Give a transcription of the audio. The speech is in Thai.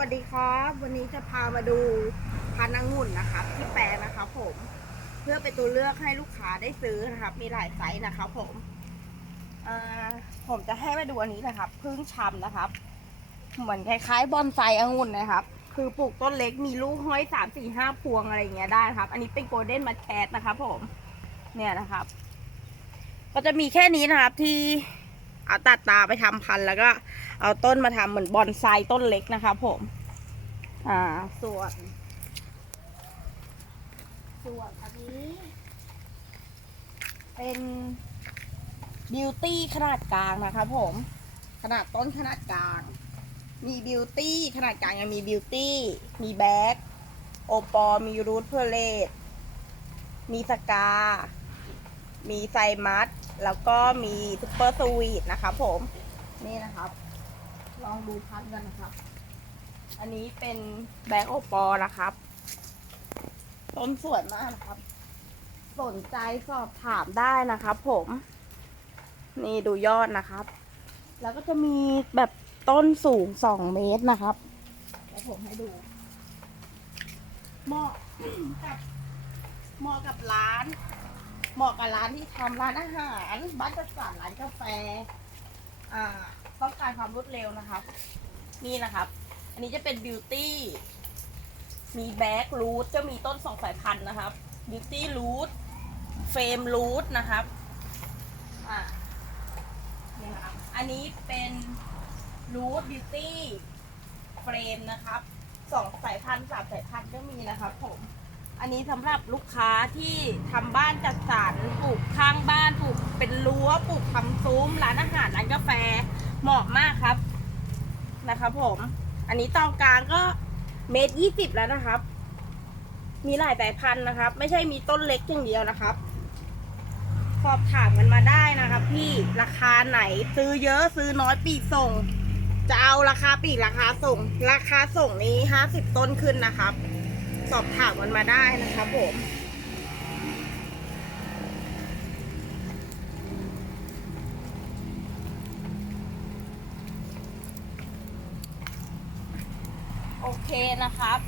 วัสดีครับ วันนี้จะพามาดูพันธุ์องุ่นนะครับ ที่แปลงนะครับผม เพื่อเป็นตัวเลือกให้ลูกค้าได้ซื้อนะครับ มีหลายไซส์นะครับผมผมจะให้มาดูอันนี้นะครับพึ่งชำนะครับ เหมือนคล้ายๆบอนไซองุ่นนะครับ คือปลูกต้นเล็กมีลูกห้อยสามสี่ห้าพวงอะไรอย่างเงี้ยได้ครับ อันนี้เป็นโกลเด้นมาแคทนะครับผม เนี่ยนะครับ ก็จะมีแค่นี้นะครับที่ เอาตัดตาไปทำพันธุ์แล้วก็ เอาต้นมาทำเหมือนบอนไซต้นเล็กนะครับผม อ่า ส่วน ส่วนอันนี้ เป็นบิวตี้ขนาดกลางนะครับผม ขนาดต้นขนาดกลาง มีบิวตี้ขนาดกลางยังมีบิวตี้ มีแบ็กโอปอ มีรูทเพลเลตมีสกา มีไซมัสแล้วก็มีซุปเปอร์สวีทนะครับผม นี่นะครับ ลองดูพันธุ์กันนะครับ อันนี้เป็นแบ็กโอปอนะครับ ต้นสวยมากนะครับ สนใจสอบถามได้นะครับผม นี่ดูยอดนะครับ แล้วก็จะมีแบบต้นสูงสองเมตรนะครับเดี๋ยวผมให้ดู เหมาะกับเหมาะกับร้าน เหมาะกับร้านที่ทำร้านอาหารบ้านจัดสรรร้านกาแฟ อ่า ต้องการความรวดเร็วนะครับ นี่นะครับ อันนี้จะเป็นบิวตี้มีแบ็กรูทจะมีต้นสองสายพันธุ์นะครับบิวตี้รูทเฟรมรูทนะครับ อ่านี่นะครับ อันนี้เป็นรูทบิวตี้เฟรมนะครับสองสายพันธุ์สามสายพันธุ์ก็มีนะครับผม อันนี้สำหรับลูกค้าที่ทำบ้านจัดสรรปลูกข้างบ้านปลูกเป็นรั้วปลูกทำซุ้มร้านอาหารร้านกาแฟเหมาะมากครับนะครับผม อันนี้ตองกลางก็เมตรยี่สิบแล้วนะครับ มีหลายสายพันธุ์นะครับ ไม่ใช่มีต้นเล็กอย่างเดียวนะครับ สอบถามกันมาได้นะครับ พี่ราคาไหนซื้อเยอะซื้อน้อยปีกส่ง จะเอาราคาปีกราคาส่ง ราคาส่งนี้ห้าสิบต้นขึ้นนะครับ สอบถามกันมาได้นะคะผมโอเคนะครับ